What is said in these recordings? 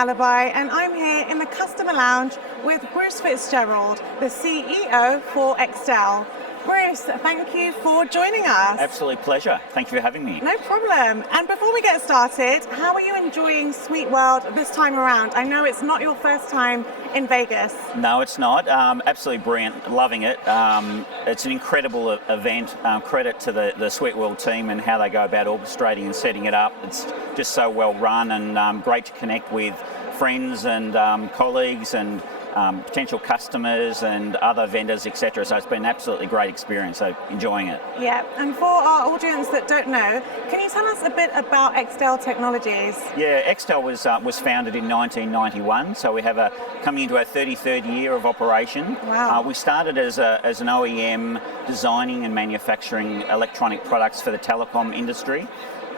Alibi, and I'm here in the customer lounge with Bruce Fitzgerald, the CEO for Extel. Bruce, thank you for joining us. Absolute pleasure. Thank you for having me. No problem. And before we get started, how are you enjoying SuiteWorld this time around? I know it's not your first time in Vegas. No, it's not. Absolutely brilliant. Loving it. It's an incredible event. Credit to the SuiteWorld team and how they go about orchestrating and setting it up. It's just so well run and great to connect with friends and colleagues and potential customers and other vendors, etc. So it's been an absolutely great experience, so enjoying it. Yeah, and for our audience that don't know, can you tell us a bit about Extel Technologies? Yeah, Extel was founded in 1991, so we have coming into our 33rd year of operation. Wow. We started as an OEM designing and manufacturing electronic products for the telecom industry.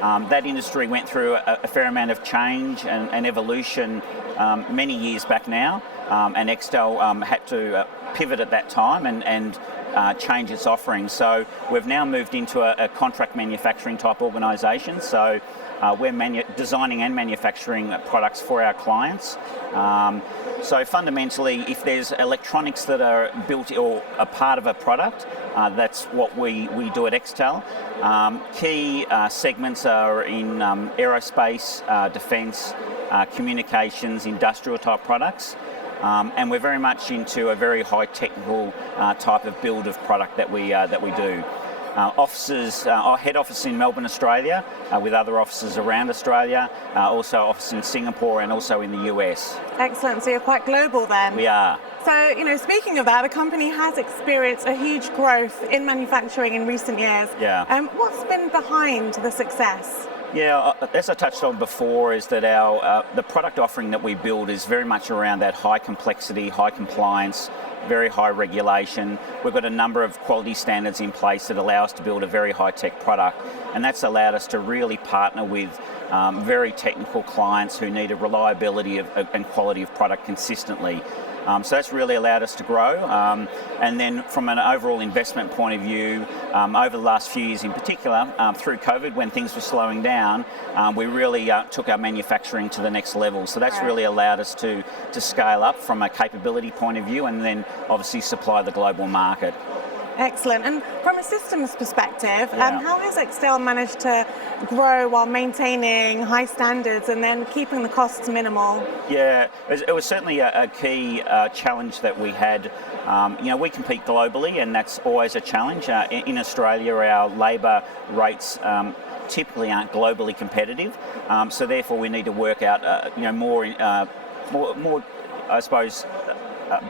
That industry went through a fair amount of change and evolution many years back now, and Extel had to pivot at that time and change its offerings. So we've now moved into a contract manufacturing type organisation. So we're designing and manufacturing products for our clients. So fundamentally, if there's electronics that are built or a part of a product, that's what we do at Extel. Key segments are in aerospace, defence, communications, industrial type products. And we're very much into a very high technical type of build of product that we do. Offices, our head office in Melbourne, Australia, with other offices around Australia, also office in Singapore and also in the US. Excellent, so you're quite global then. We are. So, speaking of that, the company has experienced a huge growth in manufacturing in recent years. Yeah. What's been behind the success? Yeah, as I touched on before, is that the product offering that we build is very much around that high complexity, high compliance, very high regulation. We've got a number of quality standards in place that allow us to build a very high-tech product, and that's allowed us to really partner with very technical clients who need a reliability and quality of product consistently. So that's really allowed us to grow. And then from an overall investment point of view, over the last few years in particular, through COVID when things were slowing down, we really took our manufacturing to the next level. So that's really allowed us to scale up from a capability point of view and then obviously supply the global market. Excellent. And from a systems perspective, how has Extel managed to grow while maintaining high standards and then keeping the costs minimal? Yeah, it was certainly a key challenge that we had. We compete globally, and that's always a challenge. In Australia, our labour rates typically aren't globally competitive, so therefore we need to work out more, I suppose,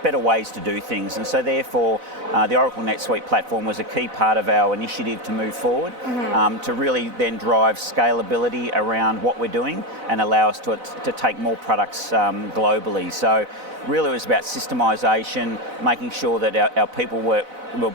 better ways to do things, and so therefore the Oracle NetSuite platform was a key part of our initiative to move forward, to really then drive scalability around what we're doing and allow us to take more products globally. So really it was about systemisation, making sure that our people were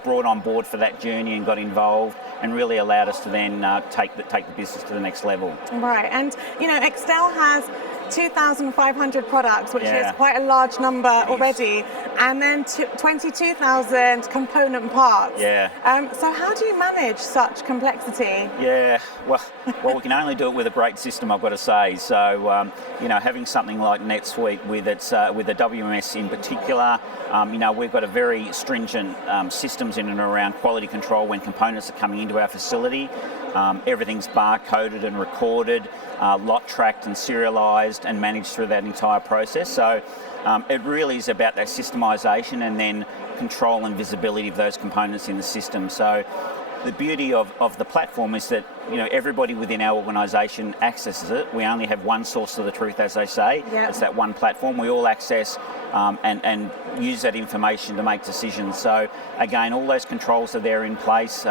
brought on board for that journey and got involved, and really allowed us to then take the business to the next level. Right, and Extel has 2,500 products, which is quite a large number already, and then 22,000 component parts. Yeah. So how do you manage such complexity? Yeah, well, we can only do it with a great system, I've got to say. So, having something like NetSuite with the WMS in particular, we've got a very stringent systems in and around quality control when components are coming into our facility. Everything's barcoded and recorded, lot tracked and serialised and managed through that entire process. So it really is about that systemisation and then control and visibility of those components in the system. So the beauty of the platform is that everybody within our organisation accesses it. We only have one source of the truth, as they say. Yep. It's that one platform. We all access and use that information to make decisions. So again, all those controls are there in place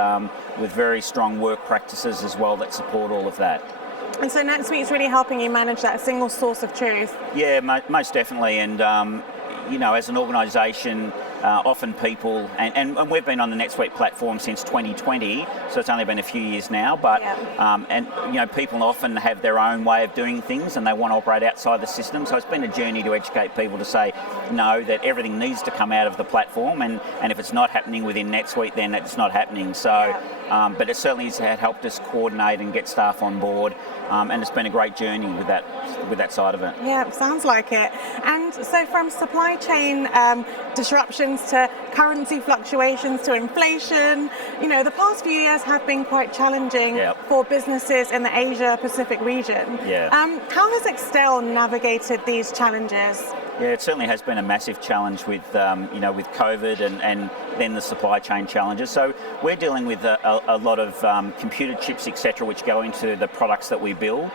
with very strong work practices as well that support all of that. And so NetSuite is really helping you manage that single source of truth. Yeah, most definitely. And as an organisation, often people, and we've been on the NetSuite platform since 2020, so it's only been a few years now, but people often have their own way of doing things and they want to operate outside the system, so it's been a journey to educate people to say, know that everything needs to come out of the platform, and if it's not happening within NetSuite, then it's not happening. So, but it certainly has helped us coordinate and get staff on board, and it's been a great journey with that side of it. Yeah, sounds like it. And so from supply chain disruptions to currency fluctuations to inflation, the past few years have been quite challenging for businesses in the Asia Pacific region. How has Extel navigated these challenges? Yeah, it certainly has been a massive challenge with with COVID and then the supply chain challenges. So we're dealing with a lot of computer chips, etc., which go into the products that we build.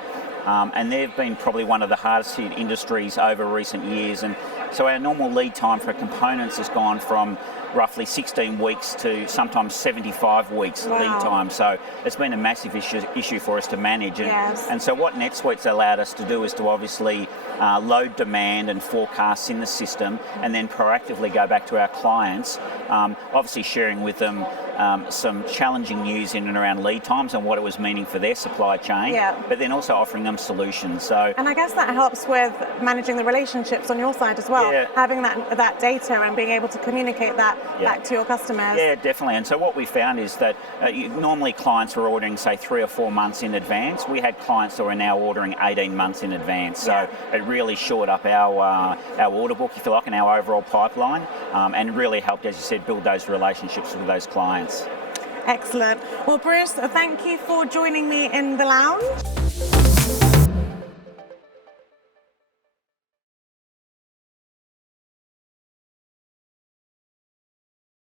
And they've been probably one of the hardest hit industries over recent years. And so our normal lead time for components has gone from roughly 16 weeks to sometimes 75 weeks lead time. So it's been a massive issue for us to manage. And so what NetSuite's allowed us to do is to obviously load demand and forecasts in the system, and then proactively go back to our clients, obviously sharing with them some challenging news in and around lead times and what it was meaning for their supply chain, but then also offering them solutions. So, and I guess that helps with managing the relationships on your side as well, having that data and being able to communicate that back to your customers. Yeah, definitely. And so what we found is that normally clients are ordering, say, 3 or 4 months in advance. We had clients that were now ordering 18 months in advance. So it really shored up our order book, if you like, and our overall pipeline, and really helped, as you said, build those relationships with those clients. Excellent. Well, Bruce, thank you for joining me in the lounge.